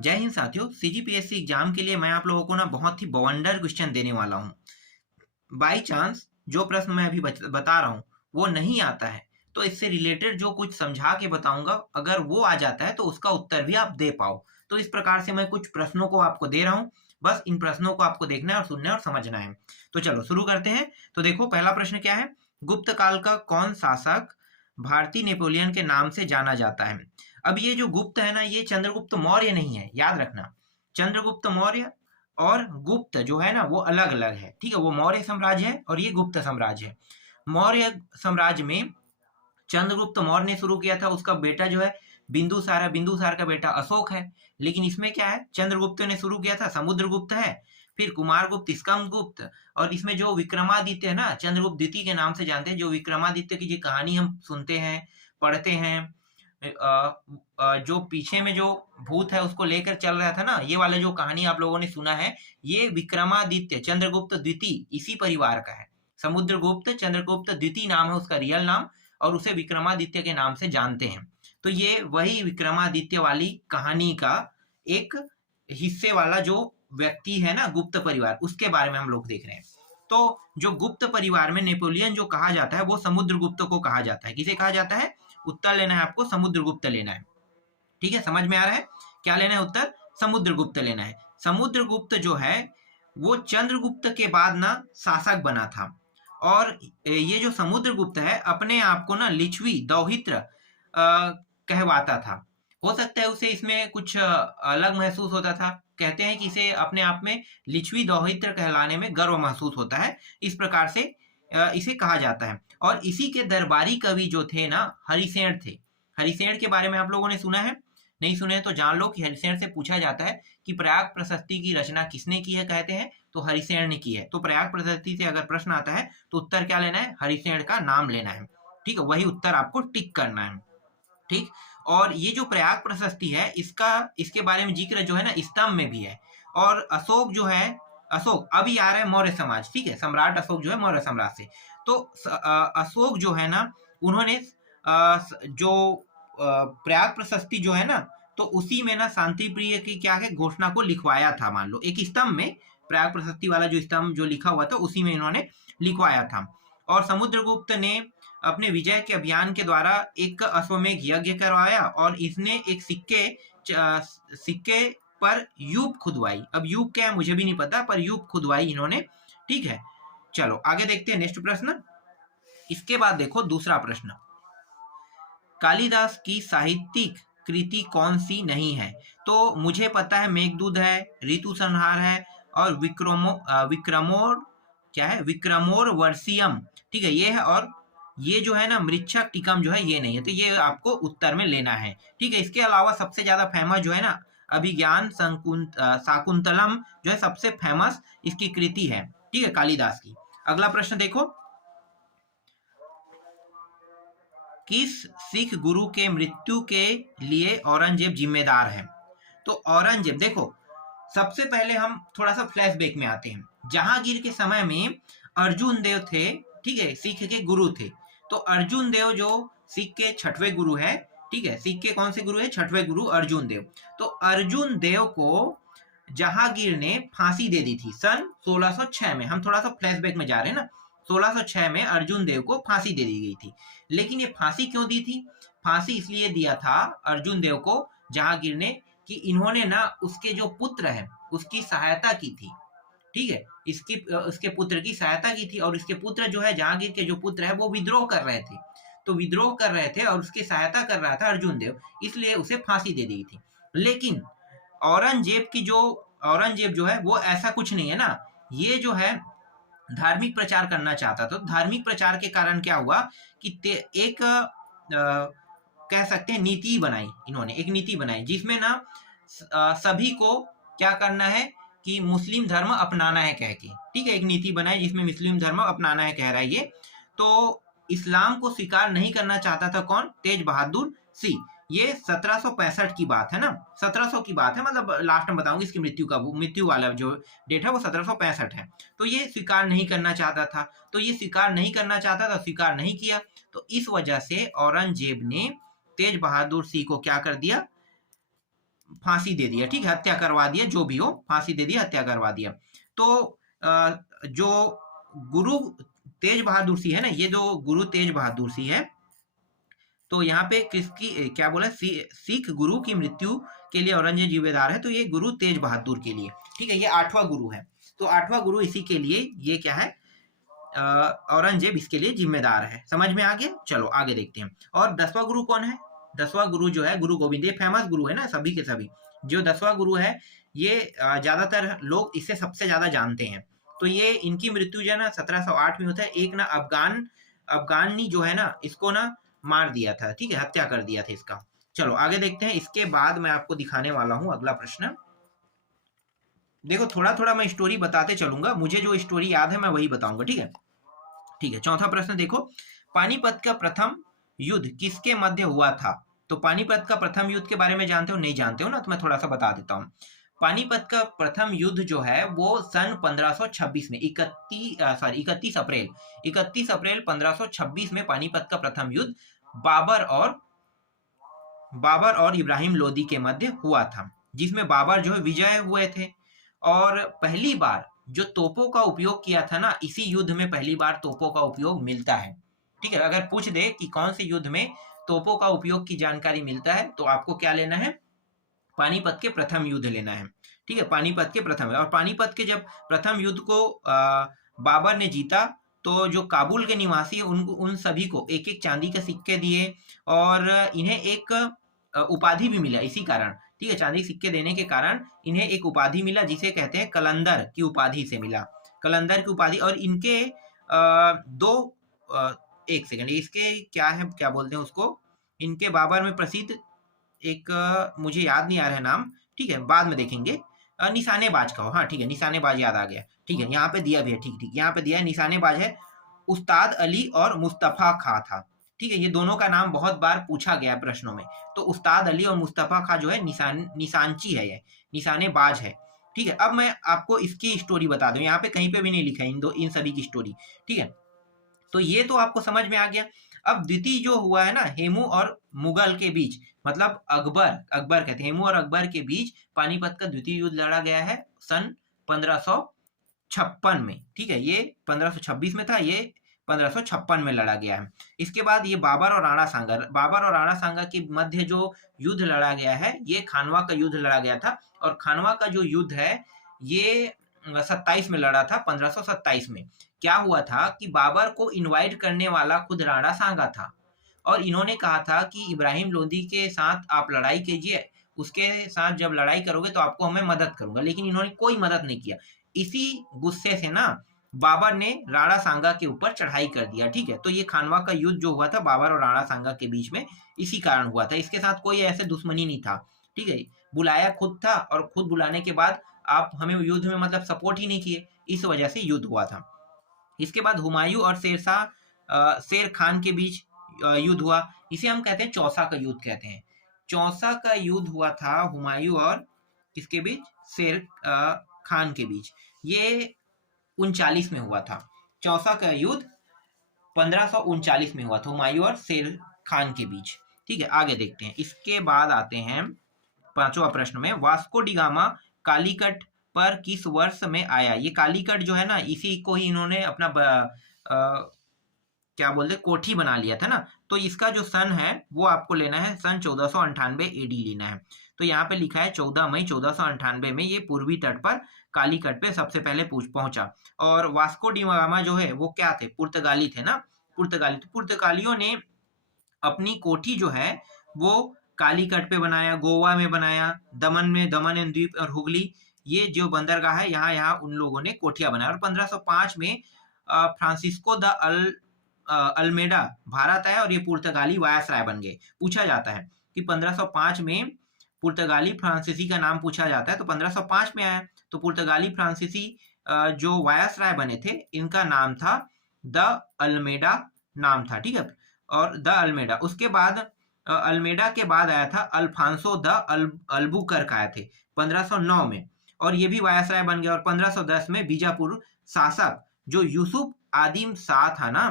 जय हिंद साथियों। CGPSC exam के लिए मैं आप लोगों को ना बहुत ही बवंडर क्वेश्चन देने वाला हूँ। बाई चांस जो प्रश्न मैं अभी बता रहा हूँ वो नहीं आता है तो इससे रिलेटेड जो कुछ समझा के बताऊंगा, अगर वो आ जाता है तो उसका उत्तर भी आप दे पाओ। तो इस प्रकार से मैं कुछ प्रश्नों को आपको दे रहा हूँ। बस इन प्रश्नों को आपको देखना है और सुनना है और समझना है। तो चलो शुरू करते हैं। तो देखो, पहला प्रश्न क्या है। गुप्त काल का कौन शासक भारतीय नेपोलियन के नाम से जाना जाता है? अब ये जो गुप्त है ना, ये चंद्रगुप्त मौर्य नहीं है, याद रखना। चंद्रगुप्त मौर्य और गुप्त जो है ना वो अलग अलग है, ठीक है। वो मौर्य साम्राज्य है और ये गुप्त साम्राज्य है। मौर्य साम्राज्य में चंद्रगुप्त मौर्य ने शुरू किया था, उसका बेटा जो है बिंदुसार है, बिंदुसार का बेटा अशोक है। लेकिन इसमें क्या है, चंद्रगुप्त ने शुरू किया था, समुद्रगुप्त है, फिर कुमारगुप्त, स्कंदगुप्त, और इसमें जो विक्रमादित्य है ना, चंद्रगुप्त द्वितीय के नाम से जानते हैं, जो विक्रमादित्य की जो कहानी हम सुनते हैं, पढ़ते हैं, जो पीछे में जो भूत है उसको लेकर चल रहा था ना, ये वाला जो कहानी आप लोगों ने सुना है, ये विक्रमादित्य चंद्रगुप्त द्वितीय इसी परिवार का है। समुद्रगुप्त चंद्रगुप्त द्वितीय नाम है उसका रियल नाम, और उसे विक्रमादित्य के नाम से जानते हैं। तो ये वही विक्रमादित्य वाली कहानी का एक हिस्से वाला जो व्यक्ति है ना, गुप्त परिवार, उसके बारे में हम लोग देख रहे हैं। तो जो गुप्त परिवार में नेपोलियन जो कहा जाता है वो समुद्रगुप्त को कहा जाता है। किसे कहा जाता है? उत्तर लेना है आपको, समुद्रगुप्त लेना है। ठीक है, समझ में आ रहा है? क्या लेना है उत्तर? समुद्रगुप्त लेना है। समुद्रगुप्त जो है वो चंद्रगुप्त के बाद ना शासक बना था। और ये जो समुद्रगुप्त है अपने आप को ना लिच्छवी दौहित्र कहवाता था। हो सकता है उसे इसमें कुछ अलग महसूस होता था। कहते हैं कि इसे अपने आप में लिच्छवी दौहित्र कहलाने में गर्व महसूस होता है, इस प्रकार से इसे कहा जाता है। और इसी के दरबारी कवि जो थे ना, हरिसेन थे। हरिसेन के बारे में आप लोगों ने सुना है? नहीं सुने तो जान लो कि हरिसेन से पूछा जाता है कि प्रयाग प्रशस्ति की रचना किसने की है, कहते हैं तो हरिसेन ने की है। तो प्रयाग प्रशस्ति से अगर प्रश्न आता है तो उत्तर क्या लेना है? हरिसेन का नाम लेना है। ठीक है, वही उत्तर आपको टिक करना है। ठीक। और ये जो प्रयाग प्रशस्ति है, इसके बारे में जिक्र जो है ना स्तंभ में भी है। और अशोक जो है, अशोक अभी आ रहा है मौर्य समाज, ठीक है, सम्राट अशोक जो है मौर्य सम्राट से। तो अशोक जो है ना, उन्होंने जो प्रयाग प्रशस्ति जो है ना, तो उसी में ना शांति प्रिय की क्या है घोषणा को लिखवाया था। मान लो एक स्तंभ में प्रयाग प्रशस्ति वाला जो स्तंभ जो लिखा हुआ था उसी में इन्होंने लिखवाया था। और समुद्रगुप्त ने अपने विजय के अभियान के द्वारा एक अश्वमेघ यज्ञ करवाया और इसने एक सिक्के पर यूप खुदवाई। अब यूप क्या है मुझे भी नहीं पता, पर यूप खुदवाई इन्होंने। ठीक है, चलो आगे देखते हैं नेक्स्ट प्रश्न। इसके बाद देखो दूसरा प्रश्न, कालिदास की साहित्यिक कृति कौन सी नहीं है? तो मुझे पता है मेघदूत है, ऋतु संहार है, और विक्रमोर क्या है, विक्रमोर वर्षियम, ठीक है, ये है। और ये जो है ना मृच्छक टिकम जो है ये नहीं है, तो ये आपको उत्तर में लेना है। ठीक है, इसके अलावा सबसे ज्यादा फेमस जो है ना अभिज्ञान शाकुंतलम जो है सबसे फेमस इसकी कृति है, ठीक है, कालिदास की। अगला प्रश्न देखो, किस सिख गुरु के मृत्यु के लिए औरंगजेब जिम्मेदार है? तो औरंगजेब, देखो सबसे पहले हम थोड़ा सा फ्लैशबैक में आते हैं। जहांगीर के समय में अर्जुन देव थे, ठीक है, सिख के गुरु थे। तो अर्जुन देव जो सिख के छठवें गुरु है, ठीक है, सिख के कौन से गुरु है? छठवें गुरु अर्जुन देव। तो अर्जुन देव को जहांगीर ने फांसी दे दी थी सन 1606 में। हम थोड़ा सा फ्लैशबैक में जा रहे हैं ना। 1606 में अर्जुन देव को फांसी दे दी गई थी। लेकिन ये फांसी क्यों दी थी? फांसी इसलिए दिया था अर्जुन देव को जहांगीर ने कि इन्होंने ना उसके जो पुत्र है उसकी सहायता की थी। ठीक है, उसके पुत्र की सहायता की थी। और इसके पुत्र जो है, जहांगीर के जो पुत्र है वो विद्रोह कर रहे थे। तो विद्रोह कर रहे थे और उसकी सहायता कर रहा था अर्जुन देव, इसलिए उसे फांसी दे दी थी। लेकिन औरंगजेब जो है वो ऐसा कुछ नहीं है ना। ये जो है धार्मिक प्रचार करना चाहता था। तो धार्मिक प्रचार के कारण क्या हुआ कि एक कह सकते हैं नीति बनाई, इन्होंने एक नीति बनाई जिसमें ना सभी को क्या करना है कि मुस्लिम धर्म अपनाना है कह के, ठीक है, एक नीति बनाई जिसमें मुस्लिम धर्म अपनाना है कह रहा है ये। तो इस्लाम को स्वीकार नहीं करना चाहता था कौन? तेज बहादुर सी। ये 1765 की बात है ना, 1700 की बात है, मतलब लास्ट में बताऊंगी इसकी मृत्यु वाला जो डेट है वो 1765 है। तो ये स्वीकार नहीं करना चाहता था, तो ये स्वीकार नहीं करना चाहता था, स्वीकार नहीं किया। तो इस वजह से औरंगजेब ने तेज बहादुर सिंह को क्या कर दिया? फांसी दे दिया, ठीक है, हत्या करवा दिया, जो भी हो फांसी दे दिया, हत्या करवा दिया। तो जो गुरु तेज बहादुर सिंह है ना, ये जो गुरु तेज बहादुर सिंह है, तो यहाँ पे किसकी क्या बोला, सिख गुरु की मृत्यु के लिए औरंगजेब जिम्मेदार है, तो ये गुरु तेज बहादुर के लिए, ठीक है, ये 8वां गुरु है। तो 8वां गुरु इसी के लिए ये क्या है, औरंगजेब इसके लिए जिम्मेदार है। समझ में आ गया? चलो आगे देखते हैं। और 10वां गुरु कौन है? 10वां गुरु जो है गुरु गोविंद, ये फेमस गुरु है ना सभी के सभी। जो 10वां गुरु है ये ज्यादातर लोग इससे सबसे ज्यादा जानते हैं। तो ये इनकी मृत्यु जो है ना 1708 में होता है। एक ना अफगानी जो है ना इसको ना मार दिया था, ठीक है, हत्या कर दिया था इसका। चलो आगे देखते हैं। इसके बाद मैं आपको दिखाने वाला हूं अगला प्रश्न। देखो थोड़ा थोड़ा मैं स्टोरी बताते चलूंगा, मुझे जो स्टोरी याद है मैं वही बताऊंगा, ठीक है। ठीक है, चौथा प्रश्न देखो, पानीपत का प्रथम युद्ध किसके मध्य हुआ था? तो पानीपत का प्रथम युद्ध के बारे में जानते हो? नहीं जानते हो ना, तो मैं थोड़ा सा बता देता हूँ। पानीपत का प्रथम युद्ध जो है वो सन 1526 में 31 अप्रैल 1526 में पानीपत का प्रथम युद्ध बाबर और इब्राहिम लोदी के मध्य हुआ था, जिसमें बाबर जो है विजय हुए थे। और पहली बार जो तोपों का उपयोग किया था ना, इसी युद्ध में पहली बार तोपों का उपयोग मिलता है, ठीक है। अगर पूछ दे कि कौन से युद्ध में तोपों का उपयोग की जानकारी मिलता है, तो आपको क्या लेना है? पानीपत के प्रथम युद्ध लेना है, ठीक है, पानीपत के प्रथम। और पानीपत के जब प्रथम युद्ध को बाबर ने जीता, तो जो काबुल के निवासी उन सभी को एक एक चांदी के सिक्के दिए, और इन्हें एक उपाधि भी मिला इसी कारण, ठीक है, चांदी के सिक्के देने के कारण इन्हें एक उपाधि मिला, जिसे कहते हैं कलंदर की उपाधि से मिला, कलंदर की उपाधि। और इनके एक सेकंड, इसके क्या है, क्या बोलते हैं उसको, इनके बाबर में प्रसिद्ध एक मुझे याद नहीं आ रहा है नाम, ठीक है, बाद में देखेंगे। निशानेबाज का हो, हाँ ठीक है, निशानेबाज याद आ गया, ठीक है, यहाँ पे दिया भी है, ठीक ठीक, यहाँ पे दिया है, निशानेबाज है उस्ताद अली और मुस्तफा खां था, ठीक है। ये दोनों का नाम बहुत बार पूछा गया प्रश्नों में। तो उस्ताद अली और मुस्तफा खां जो है निशानची है, ये निशानेबाज है, ठीक है। अब मैं आपको इसकी स्टोरी बता दूं, यहाँ पे कहीं पे भी नहीं लिखा है इन सभी की स्टोरी, ठीक है। तो ये तो आपको समझ में आ गया। अब द्वितीय जो हुआ है ना, हेमू और मुगल के बीच, मतलब अकबर कहते हैं, हेमू और अकबर के बीच पानीपत का द्वितीय युद्ध लड़ा गया है सन 1556 में, ठीक है। ये 1526 में था, ये 1556 में लड़ा गया है। इसके बाद ये बाबर और राणा सांगा के मध्य जो युद्ध लड़ा गया है, ये खानवा का युद्ध लड़ा गया था। और खानवा का जो युद्ध है ये 27 में लड़ा था, 1527 में। क्या हुआ था कि बाबर को इनवाइट करने वाला खुद राणा सांगा था, और इन्होंने कहा था कि इब्राहिम लोदी के साथ आप लड़ाई कीजिए, उसके साथ जब लड़ाई करोगे तो आपको मैं मदद करूंगा, लेकिन इन्होंने कोई मदद नहीं किया। इसी गुस्से से ना बाबर ने राणा सांगा के ऊपर चढ़ाई कर दिया, ठीक है। तो ये खानवा का युद्ध जो हुआ था बाबर और राणा सांगा के बीच में, इसी कारण हुआ था। इसके साथ कोई ऐसे दुश्मनी नहीं था, ठीक है, बुलाया खुद था, और खुद बुलाने के बाद आप हमें युद्ध में मतलब सपोर्ट ही नहीं किए, इस वजह से युद्ध हुआ था। इसके बाद हुमायूं और शेर खान के बीच युद्ध हुआ, इसे हम कहते हैं चौसा का युद्ध कहते हैं। चौसा का युद्ध हुआ था हुमायूं और किसके बीच? शेर खान के बीच। ये 39 में हुआ था। चौसा का युद्ध 1539 में हुआ था, हुमायूं और शेर खान के बीच, ठीक है। आगे देखते हैं। इसके बाद आते हैं 5वां प्रश्न में, वास्को डी गामा कालीकट पर किस वर्ष में आया? ये कालीकट जो है ना, इसी को ही इन्होंने अपना क्या बोलते कोठी बना लिया था ना। तो इसका जो सन है वो आपको लेना है सन 1498 एडी लेना है। तो यहाँ पे लिखा है 14 मई 1498 में ये पूर्वी तट पर कालीकट पे सबसे पहले पहुंचा। और वास्को डी गामा जो है वो क्या थे? पुर्तगाली थे ना, पुर्तगालियों ने अपनी कोठी जो है वो कालीकट पे बनाया, गोवा में बनाया, दमन एंड द्वीप और हुगली, ये जो बंदरगाह है यहाँ उन लोगों ने कोठियां बनाया। और 1505 में फ्रांसिस्को द अल्मेडा भारत आया और ये पुर्तगाली वायसराय बन गए। पूछा जाता है कि 1505 में पुर्तगाली फ्रांसीसी का नाम पूछा जाता है, तो 1505 में आया। तो पुर्तगाली फ्रांसीसी जो वायसराय बने थे, इनका नाम था द अल्मेडा नाम था, ठीक है। और द अल्मेडा, उसके बाद अल्मेडा के बाद आया था अल्फांसो द अल्बुकर्क आए थे 1509 में, और ये भी वायसराय बन गया। और 1510 में बीजापुर शासक जो यूसुफ आदिम शाह था ना,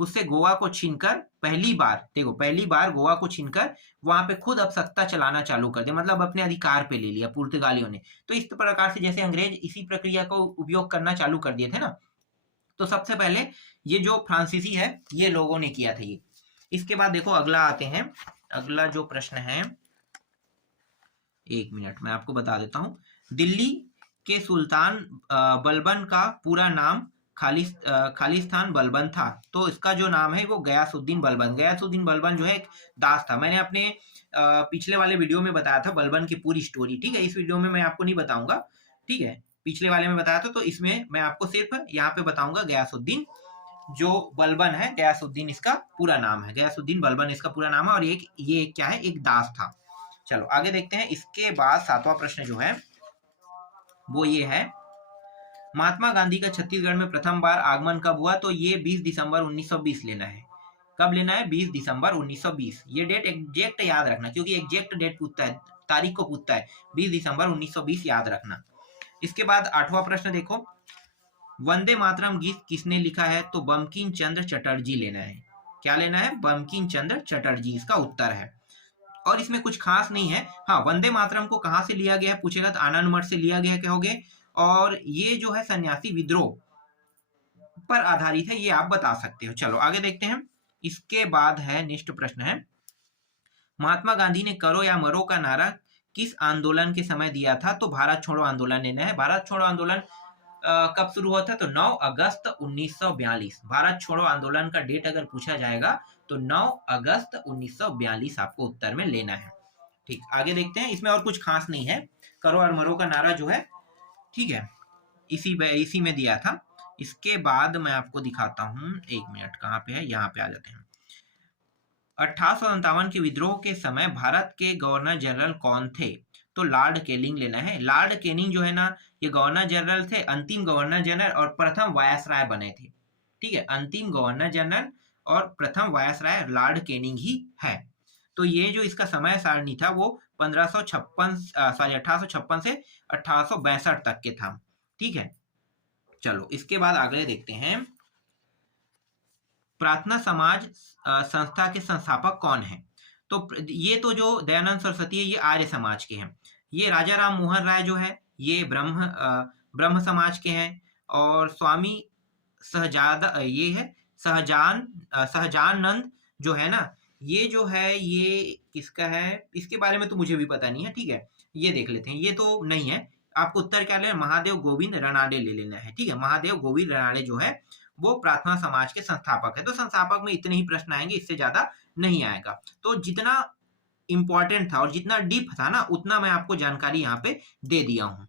उससे गोवा को छीनकर पहली बार गोवा को छीनकर वहां पे खुद अब सत्ता चलाना चालू कर दिया, मतलब अपने अधिकार पे ले लिया पुर्तगालियों ने। तो इस प्रकार से जैसे अंग्रेज इसी प्रक्रिया को उपयोग करना चालू कर दिए थे ना, तो सबसे पहले ये जो फ्रांसीसी है ये लोगों ने किया था ये। इसके बाद देखो अगला आते हैं, अगला जो प्रश्न है, 1 मिनट मैं आपको बता देता हूँ। दिल्ली के सुल्तान बलबन का पूरा नाम खालिस्तान बलबन था, तो इसका जो नाम है वो गयासुद्दीन बलबन जो है एक दास था। मैंने अपने पिछले वाले वीडियो में बताया था बलबन की पूरी स्टोरी, ठीक है। इस वीडियो में मैं आपको नहीं बताऊंगा, ठीक है। पिछले वाले में बताया था, तो इसमें मैं आपको सिर्फ यहाँ पे बताऊंगा गयासुद्दीन जो बलबन है, गयासुद्दीन इसका पूरा नाम है, गयासुद्दीन बलबन इसका पूरा नाम है, और ये क्या है, एक दास था। चलो आगे देखते हैं। इसके बाद 7वां प्रश्न जो है वो ये है, महात्मा गांधी का छत्तीसगढ़ में प्रथम बार आगमन कब हुआ? तो ये 20 दिसंबर 1920 लेना है। कब लेना है? 20 दिसंबर 1920। ये डेट एग्जैक्ट याद रखना, क्योंकि एग्जैक्ट डेट पूछता है, तारीख को पूछता है। 20 दिसंबर 1920 याद रखना। इसके बाद 8वां प्रश्न देखो, वंदे मातरम गीत किसने लिखा है? तो बंकिम चंद्र चटर्जी लेना है। क्या लेना है? बंकिम चंद्र चटर्जी इसका उत्तर है। और इसमें कुछ खास नहीं है। हाँ, वंदे मातरम को कहां से लिया गया है पूछेगा तो आनंद मठ से लिया गया है कहोगे, और ये जो है सन्यासी विद्रोह पर आधारित है, ये आप बता सकते हो। चलो आगे देखते हैं। इसके बाद है नेक्स्ट प्रश्न है, महात्मा गांधी ने करो या मरो का नारा किस आंदोलन के समय दिया था? तो भारत छोड़ो आंदोलन लेना है। भारत छोड़ो आंदोलन कब शुरू हुआ था? तो 9 अगस्त 1942। भारत छोड़ो आंदोलन का डेट अगर पूछा जाएगा तो 9 अगस्त 1942 आपको उत्तर में लेना है। ठीक, आगे देखते हैं। इसमें और कुछ खास नहीं है, करो और मरो का नारा जो है, ठीक है, इसी में दिया था। इसके बाद मैं आपको दिखाता हूं, 1 मिनट, कहाँ पे है, यहाँ पे आ जाते हैं। 1857 के विद्रोह के समय भारत के गवर्नर जनरल कौन थे? तो लॉर्ड केनिंग लेना है। लॉर्ड केनिंग जो है ना, ये गवर्नर जनरल थे, अंतिम गवर्नर जनरल और प्रथम वायसराय बने थे, ठीक है। अंतिम गवर्नर जनरल और प्रथम वायसराय लॉर्ड केनिंग ही है। तो ये जो इसका समय सारणी था वो 1856 से 1862 तक के था, ठीक है। चलो इसके बाद आगे देखते हैं, प्रार्थना समाज संस्था के संस्थापक कौन है? तो ये तो जो दयानंद सरस्वती है ये आर्य समाज के हैं। ये राजा राम मोहन राय जो है ये ब्रह्म समाज के हैं, और स्वामी ये है सहजानंद जो है ना, ये जो है ये किसका है, इसके बारे में तो मुझे भी पता नहीं है, ठीक है। ये देख लेते हैं, ये तो नहीं है। आपको उत्तर क्या लेना? महादेव गोविंद रनाडे ले लेना है, ठीक है। महादेव गोविंद रनाडे जो है वो प्रार्थना समाज के संस्थापक है। तो संस्थापक में इतने ही प्रश्न आएंगे, इससे ज्यादा नहीं आएगा। तो जितना इंपॉर्टेंट था और जितना डीप था ना, उतना मैं आपको जानकारी यहाँ पे दे दिया हूँ।